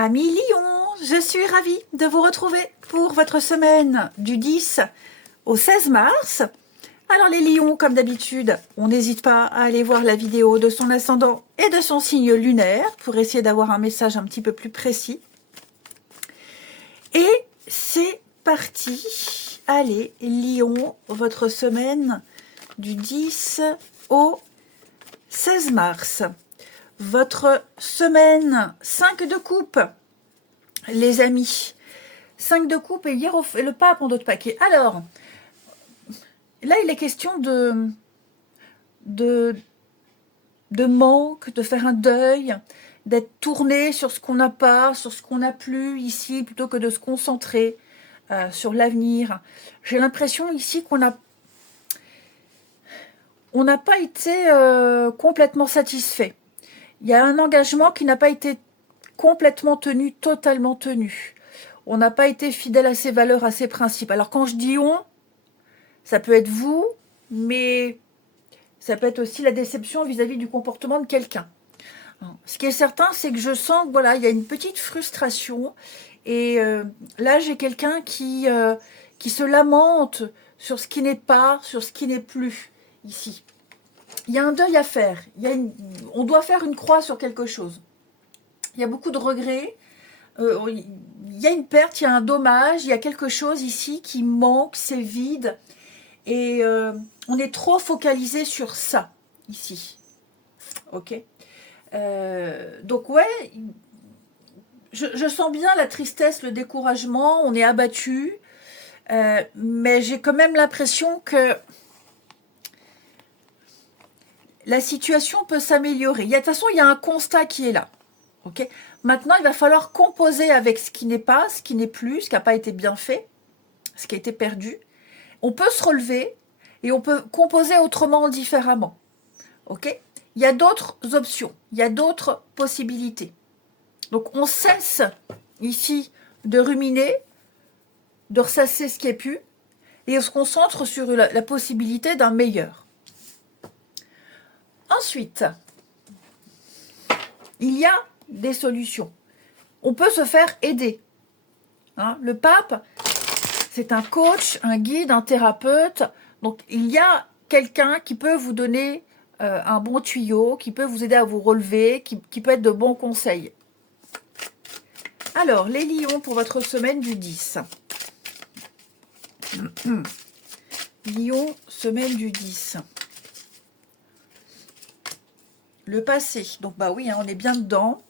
Amis Lion, je suis ravie de vous retrouver pour votre semaine du 10 au 16 mars. Alors les lions, comme d'habitude, on n'hésite pas à aller voir la vidéo de son ascendant et de son signe lunaire pour essayer d'avoir un message un petit peu plus précis. Et c'est parti. Allez, lion, votre semaine du 10 au 16 mars. Votre semaine 5 de coupe, les amis. 5 de coupe et le pape en d'autres paquets. Alors, là, il est question de manque, de faire un deuil, d'être tourné sur ce qu'on n'a pas, sur ce qu'on n'a plus ici, plutôt que de se concentrer sur l'avenir. J'ai l'impression ici qu'on n'a pas été complètement satisfait. Il y a un engagement qui n'a pas été complètement tenu, totalement tenu. On n'a pas été fidèle à ses valeurs, à ses principes. Alors quand je dis on, ça peut être vous, mais ça peut être aussi la déception vis-à-vis du comportement de quelqu'un. Ce qui est certain, c'est que je sens que voilà, il y a une petite frustration. Et là, j'ai quelqu'un qui se lamente sur ce qui n'est pas, sur ce qui n'est plus ici. Il y a un deuil à faire. On doit faire une croix sur quelque chose. Il y a beaucoup de regrets. Il y a une perte, il y a un dommage, il y a quelque chose ici qui manque, c'est vide. Et on est trop focalisé sur ça, ici. Ok. Donc ouais, je sens bien la tristesse, le découragement, on est abattu. Mais j'ai quand même l'impression que la situation peut s'améliorer. De toute façon, il y a un constat qui est là. Okay. Maintenant, il va falloir composer avec ce qui n'est pas, ce qui n'est plus, ce qui n'a pas été bien fait, ce qui a été perdu. On peut se relever et on peut composer autrement, différemment. Okay. Il y a d'autres options, il y a d'autres possibilités. Donc, on cesse ici de ruminer, de ressasser ce qui est pu, et on se concentre sur la possibilité d'un meilleur. Ensuite, il y a des solutions. On peut se faire aider. Le pape, c'est un coach, un guide, un thérapeute. Donc, il y a quelqu'un qui peut vous donner un bon tuyau, qui peut vous aider à vous relever, qui peut être de bons conseils. Alors, les lions pour votre semaine du 10. Lion, semaine du 10. Le passé. Donc, bah oui, on est bien dedans.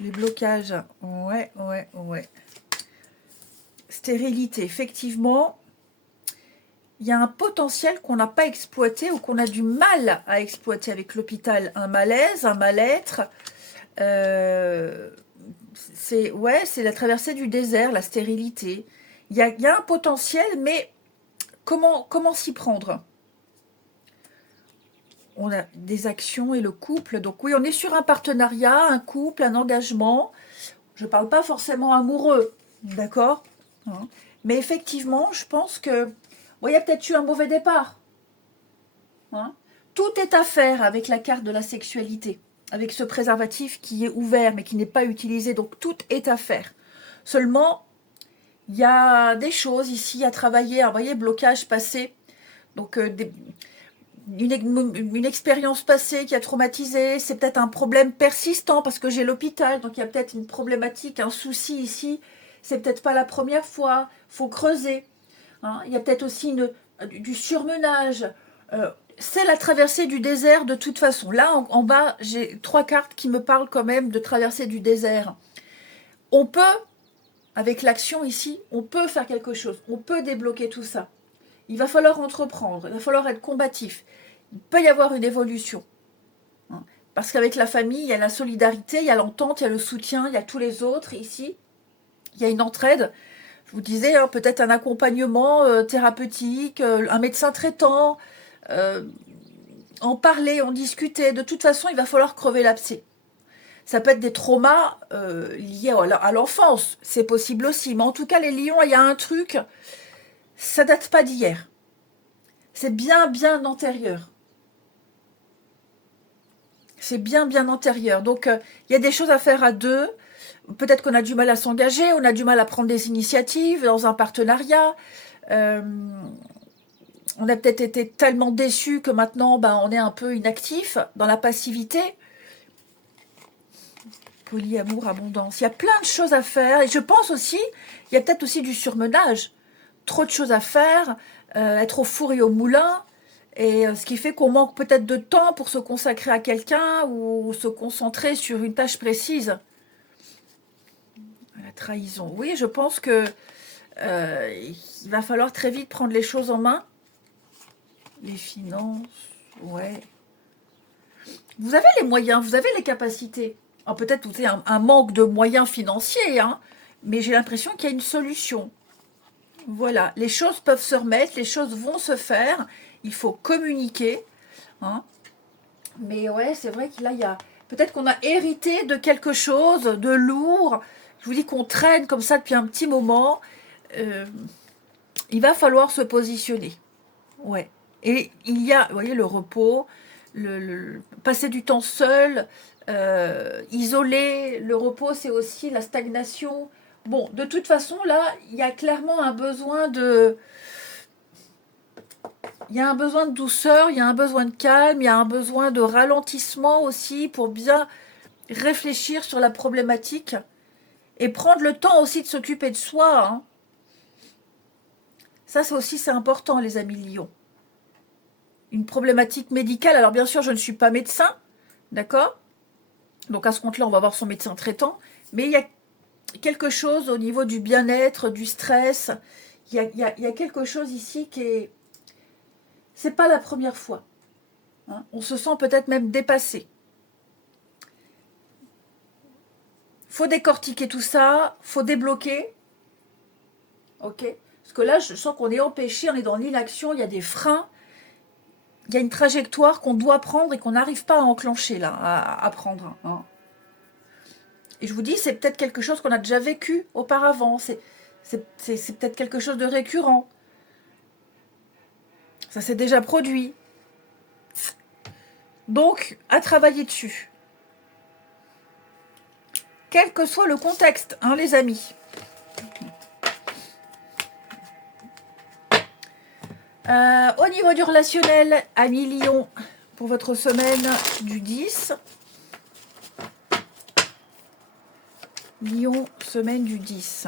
Les blocages. Ouais. Stérilité. Effectivement, il y a un potentiel qu'on n'a pas exploité ou qu'on a du mal à exploiter avec l'hôpital. Un malaise, un mal-être. C'est la traversée du désert, la stérilité. Il y a un potentiel, mais comment s'y prendre ? On a des actions et le couple. Donc oui, on est sur un partenariat, un couple, un engagement. Je ne parle pas forcément amoureux, d'accord ? Mais effectivement, je pense que il y a peut-être eu un mauvais départ. Tout est à faire avec la carte de la sexualité, avec ce préservatif qui est ouvert mais qui n'est pas utilisé. Donc tout est à faire. Seulement, il y a des choses ici à travailler. Vous voyez, blocage passé. Donc une expérience passée qui a traumatisé, c'est peut-être un problème persistant parce que j'ai l'hôpital, donc il y a peut-être une problématique, un souci ici, c'est peut-être pas la première fois, faut creuser. Il y a peut-être aussi du surmenage, c'est la traversée du désert de toute façon. Là en bas, j'ai 3 cartes qui me parlent quand même de traversée du désert. On peut, avec l'action ici, on peut faire quelque chose, on peut débloquer tout ça. Il va falloir entreprendre, il va falloir être combatif. Il peut y avoir une évolution. Parce qu'avec la famille, il y a la solidarité, il y a l'entente, il y a le soutien, il y a tous les autres. Ici, il y a une entraide. Je vous disais, peut-être un accompagnement thérapeutique, un médecin traitant, en parler, en discuter. De toute façon, il va falloir crever l'abcès. Ça peut être des traumas liés à l'enfance, c'est possible aussi. Mais en tout cas, les lions, il y a un truc... Ça date pas d'hier. C'est bien antérieur. C'est bien, bien antérieur. Donc, il y a des choses à faire à deux. Peut-être qu'on a du mal à s'engager, on a du mal à prendre des initiatives dans un partenariat. Euh, on a peut-être été tellement déçus que maintenant, ben, on est un peu inactif, dans la passivité. Polyamour, abondance. Il y a plein de choses à faire. Et je pense aussi, il y a peut-être aussi du surmenage. Trop de choses à faire, être au four et au moulin. Et ce qui fait qu'on manque peut-être de temps pour se consacrer à quelqu'un ou se concentrer sur une tâche précise. La trahison. Oui, je pense que il va falloir très vite prendre les choses en main. Les finances, ouais. Vous avez les moyens, vous avez les capacités. Alors peut-être vous avez un manque de moyens financiers, hein, mais j'ai l'impression qu'il y a une solution. Voilà, les choses peuvent se remettre, les choses vont se faire. Il faut communiquer, hein. Mais ouais, c'est vrai qu'il y a peut-être qu'on a hérité de quelque chose de lourd. Je vous dis qu'on traîne comme ça depuis un petit moment. Euh, il va falloir se positionner. Ouais. Et il y a, vous voyez, le repos, passer du temps seul, isolé. Le repos, c'est aussi la stagnation. Bon, de toute façon, là, il y a clairement un besoin de... Il y a un besoin de douceur, il y a un besoin de calme, il y a un besoin de ralentissement aussi pour bien réfléchir sur la problématique et prendre le temps aussi de s'occuper de soi, hein. Ça, c'est important, les amis lions. Une problématique médicale. Alors, bien sûr, je ne suis pas médecin, d'accord? Donc, à ce compte-là, on va voir son médecin traitant. Mais il y a quelque chose au niveau du bien-être, du stress. Il y a quelque chose ici qui est... C'est pas la première fois, hein. On se sent peut-être même dépassé. Faut décortiquer tout ça, faut débloquer. Ok? Parce que là, je sens qu'on est empêché, on est dans l'inaction, il y a des freins. Il y a une trajectoire qu'on doit prendre et qu'on n'arrive pas à enclencher, là, à prendre, hein. Et je vous dis, c'est peut-être quelque chose qu'on a déjà vécu auparavant. C'est peut-être quelque chose de récurrent. Ça s'est déjà produit. Donc, à travailler dessus. Quel que soit le contexte, hein, les amis. Au niveau du relationnel, amis Lion, pour votre semaine du 10. Lion, semaine du 10.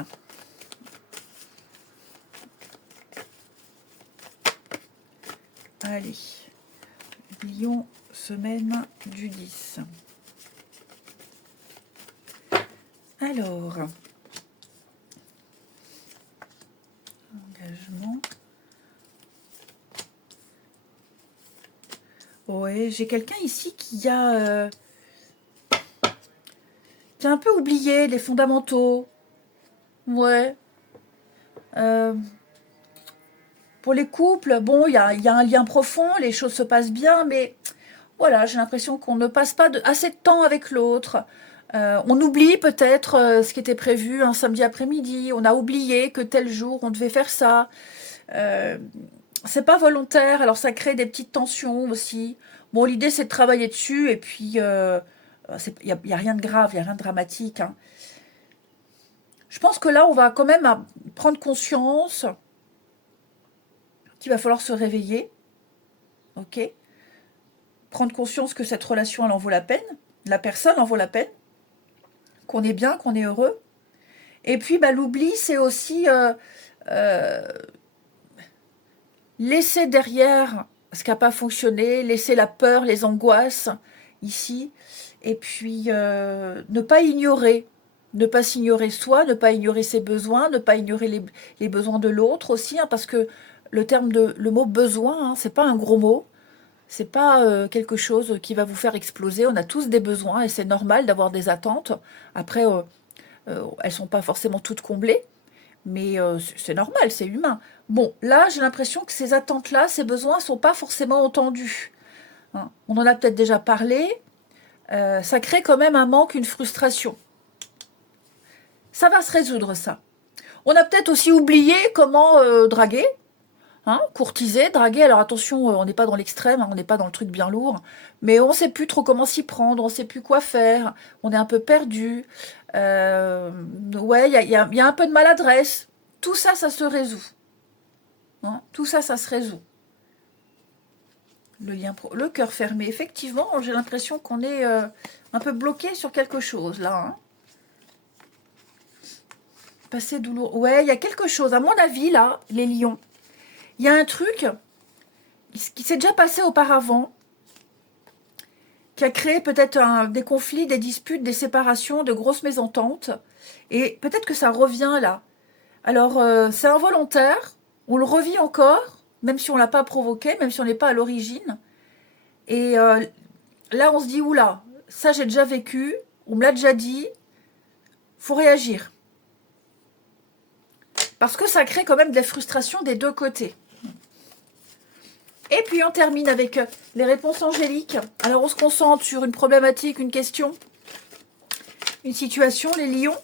Allez. Lion, semaine du 10. Alors. Engagement. Ouais, j'ai quelqu'un ici qui a un peu oublié les fondamentaux. Ouais. Pour les couples, bon, il y a un lien profond, les choses se passent bien, mais voilà, j'ai l'impression qu'on ne passe pas assez de temps avec l'autre. On oublie peut-être ce qui était prévu un samedi après-midi. On a oublié que tel jour on devait faire ça. C'est pas volontaire, alors ça crée des petites tensions aussi. Bon, l'idée c'est de travailler dessus et puis il y a rien de grave, il y a rien de dramatique, hein. Je pense que là on va quand même prendre conscience qu'il va falloir se réveiller, ok, prendre conscience que cette relation elle en vaut la peine, la personne en vaut la peine, qu'on est bien, qu'on est heureux. Et puis bah, l'oubli c'est aussi laisser derrière ce qui n'a pas fonctionné, laisser la peur, les angoisses ici, et puis ne pas ignorer, ne pas s'ignorer soi, ne pas ignorer ses besoins, ne pas ignorer les besoins de l'autre aussi, hein, parce que le mot besoin, hein, c'est pas un gros mot, c'est pas quelque chose qui va vous faire exploser. On a tous des besoins et c'est normal d'avoir des attentes. Après, elles sont pas forcément toutes comblées. Mais c'est normal, c'est humain. Bon, là, j'ai l'impression que ces attentes-là, ces besoins ne sont pas forcément entendus, hein. On en a peut-être déjà parlé. Ça crée quand même un manque, une frustration. Ça va se résoudre, ça. On a peut-être aussi oublié comment draguer, hein, courtiser, draguer. Alors attention, on n'est pas dans l'extrême, hein, on n'est pas dans le truc bien lourd, mais on ne sait plus trop comment s'y prendre, on ne sait plus quoi faire, on est un peu perdu. Ouais, il y a un peu de maladresse. Tout ça, ça se résout. Hein, tout ça, ça se résout. Le cœur fermé. Effectivement, j'ai l'impression qu'on est un peu bloqué sur quelque chose, là. Hein. Passé douloureux. Ouais, il y a quelque chose. À mon avis, là, les lions, il y a un truc qui s'est déjà passé auparavant, qui a créé peut-être des conflits, des disputes, des séparations, de grosses mésententes. Et peut-être que ça revient là. Alors, c'est involontaire. On le revit encore, même si on ne l'a pas provoqué, même si on n'est pas à l'origine. Et là, on se dit, oula, ça j'ai déjà vécu, on me l'a déjà dit, faut réagir. Parce que ça crée quand même des frustrations des deux côtés. Et puis on termine avec les réponses angéliques. Alors on se concentre sur une problématique, une question, une situation, les lions.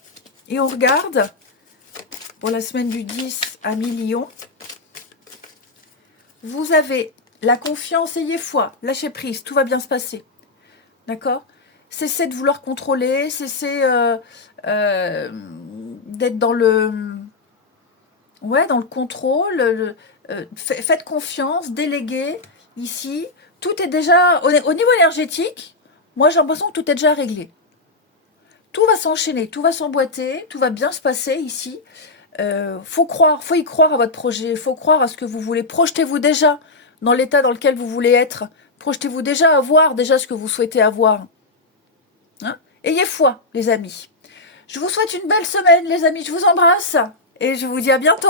Et on regarde pour la semaine du 10 à mi-lion. Vous avez la confiance, ayez foi, lâchez prise, tout va bien se passer. D'accord ? Cessez de vouloir contrôler, cessez d'être dans le contrôle. Faites confiance, déléguez ici. Tout est déjà, au niveau énergétique, moi j'ai l'impression que tout est déjà réglé. Tout va s'enchaîner, tout va s'emboîter, tout va bien se passer ici. Faut y croire à votre projet, faut croire à ce que vous voulez. Projetez-vous déjà dans l'état dans lequel vous voulez être. Projetez-vous déjà à voir déjà ce que vous souhaitez avoir. Hein? Ayez foi, les amis. Je vous souhaite une belle semaine, les amis. Je vous embrasse et je vous dis à bientôt.